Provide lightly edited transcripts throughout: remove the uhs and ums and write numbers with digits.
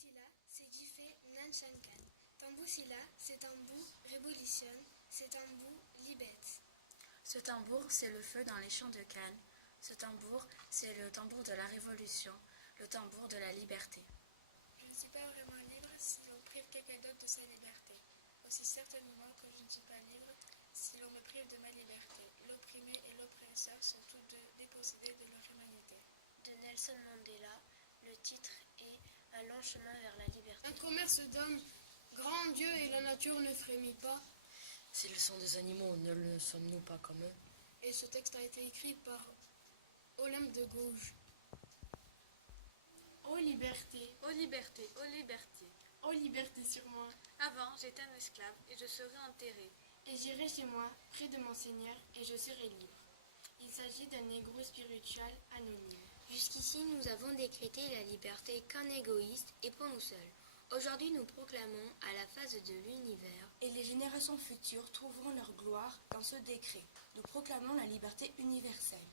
Tambusila se dice Nanshankan. Tambusila, c'est tambour, révolution, c'est tambour, libette. Ce tambour, c'est le feu dans les champs de Cannes. Ce tambour, c'est le tambour de la révolution, le tambour de la liberté. Je ne suis pas vraiment libre si l'on prive quelqu'un d'autre de sa liberté. Aussi certainement que je ne suis pas libre si l'on me prive de ma liberté. L'opprimé et l'oppresseur sont tous deux dépossédés de leur humanité. De Nelson Mandela, le titre est Un long chemin vers la liberté. Un commerce d'hommes, grand Dieu et la nature ne frémit pas. S'ils sont des animaux, ne le sommes-nous pas comme eux? Et ce texte a été écrit par Olympe de Gouges. Ô liberté, Ô liberté, ô liberté. ô liberté sur moi. Avant, j'étais un esclave et je serai enterré. Et j'irai chez moi, près de mon Seigneur, et je serai libre. Il s'agit d'un négro spirituel anonyme. Jusqu'ici, nous avons décrété la liberté qu'un égoïste et pour nous seuls. Aujourd'hui, nous proclamons à la phase de l'univers. Et les générations futures trouveront leur gloire dans ce décret. Nous proclamons la liberté universelle.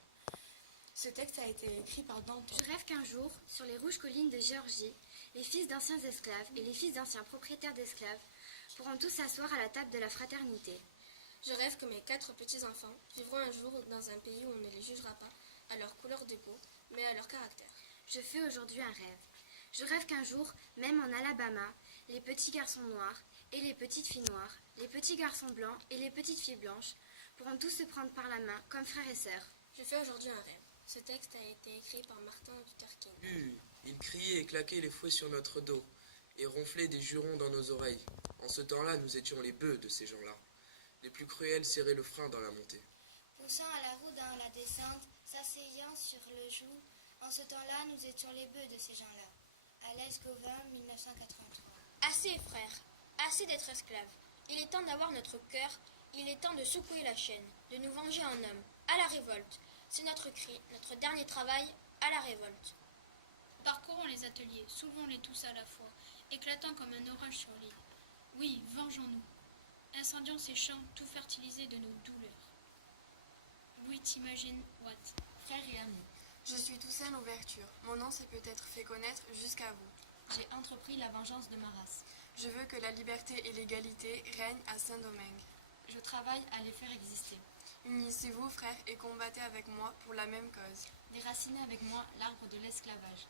Ce texte a été écrit par Danton. Je rêve qu'un jour, sur les rouges collines de Géorgie, les fils d'anciens esclaves et les fils d'anciens propriétaires d'esclaves pourront tous s'asseoir à la table de la fraternité. Je rêve que mes 4 petits-enfants vivront un jour dans un pays où on ne les jugera pas à leur couleur de peau, mais à leur caractère. Je fais aujourd'hui un rêve. Je rêve qu'un jour, même en Alabama, les petits garçons noirs et les petites filles noires, les petits garçons blancs et les petites filles blanches pourront tous se prendre par la main comme frères et sœurs. Je fais aujourd'hui un rêve. Ce texte a été écrit par Martin Luther King. Ils criaient et claquaient les fouets sur notre dos, et ronflaient des jurons dans nos oreilles. En ce temps-là, nous étions les bœufs de ces gens-là. Les plus cruels serraient le frein dans la montée. Poussant à la roue dans la descente, s'asseyant sur le joug, en ce temps-là, nous étions les bœufs de ces gens-là. Alès Gauvin, 1983. Assez, frères, assez d'être esclaves. Il est temps d'avoir notre cœur, il est temps de secouer la chaîne, de nous venger en hommes. À la révolte. C'est notre cri, notre dernier travail, à la révolte. Parcourons les ateliers, soulevons-les tous à la fois, éclatant comme un orage sur l'île. Oui, vengeons-nous. Incendions ces champs tout fertilisés de nos douleurs. Oui, t'imagines, Watt. Frères et amis, je suis Toussaint Louverture. Mon nom s'est peut-être fait connaître jusqu'à vous. J'ai entrepris la vengeance de ma race. Je veux que la liberté et l'égalité règnent à Saint-Domingue. Je travaille à les faire exister. Unissez-vous, frères, et combattez avec moi pour la même cause. Déracinez avec moi l'arbre de l'esclavage.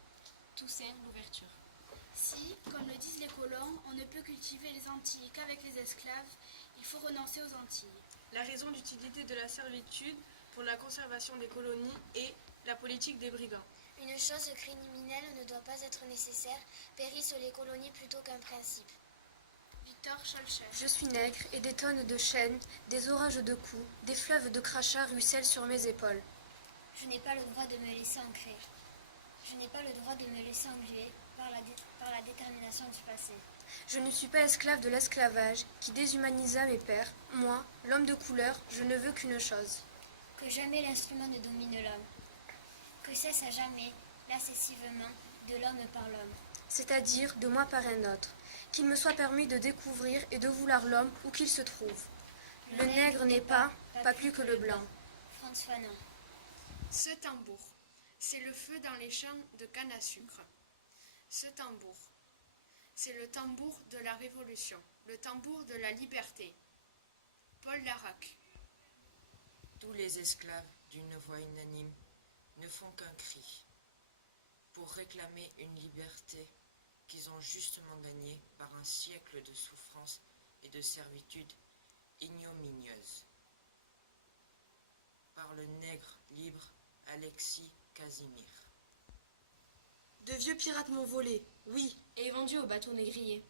Toussaint Louverture. Si, comme le disent les colons, on ne peut cultiver les Antilles qu'avec les esclaves, il faut renoncer aux Antilles. La raison d'utilité de la servitude pour la conservation des colonies est la politique des brigands. Une chose criminelle ne doit pas être nécessaire, périssent les colonies plutôt qu'un principe. Victor Schœlcher. Je suis nègre et des tonnes de chaînes, des orages de coups, des fleuves de crachats ruissellent sur mes épaules. Je n'ai pas le droit de me laisser ancrer. Je n'ai pas le droit de me laisser engluer par la détermination du passé. Je ne suis pas esclave de l'esclavage qui déshumanisa mes pères. Moi, l'homme de couleur, je ne veux qu'une chose. Que jamais l'instrument ne domine l'homme. Que cesse à jamais l'accessivement de l'homme par l'homme. C'est-à-dire de moi par un autre. Qu'il me soit permis de découvrir et de vouloir l'homme où qu'il se trouve. Le nègre n'est pas plus que le blanc. François Fanon. Ce tambour, c'est le feu dans les champs de canne à sucre. Ce tambour, c'est le tambour de la révolution, le tambour de la liberté. Paul Larac. Tous les esclaves d'une voix unanime ne font qu'un cri pour réclamer une liberté qu'ils ont justement gagnée par un siècle de souffrance et de servitude ignominieuse. Par le nègre libre Alexis Casimir. De vieux pirates m'ont volé, oui, Et vendu au bateau négrier.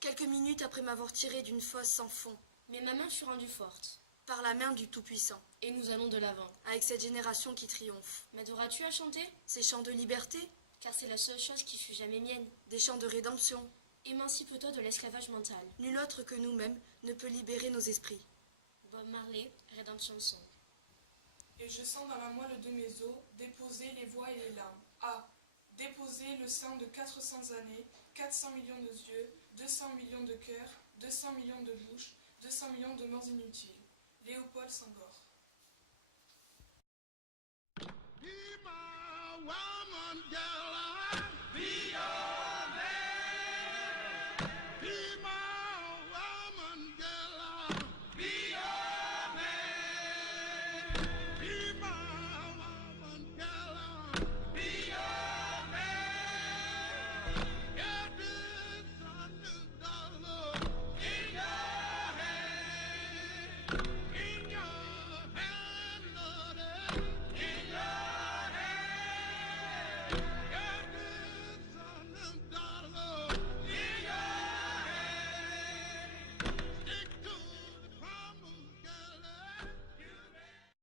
quelques minutes après m'avoir tiré d'une fosse sans fond, Mais ma main fut rendue forte. par la main du Tout-Puissant, Et nous allons de l'avant. avec cette génération qui triomphe. M'aideras-tu à chanter? Ces chants de liberté, Car c'est la seule chose qui fut jamais mienne. des chants de rédemption, Émancipe-toi de l'esclavage mental. nul autre que nous-mêmes ne peut libérer nos esprits. Bob Marley, Redemption Song. Et je sens dans la moelle de mes os déposer les voix et les larmes. Ah, déposer le sang de 400 années, 400 millions de yeux, 200 millions de cœurs, 200 millions de bouches, 200 millions de morts inutiles. Léopold Senghor.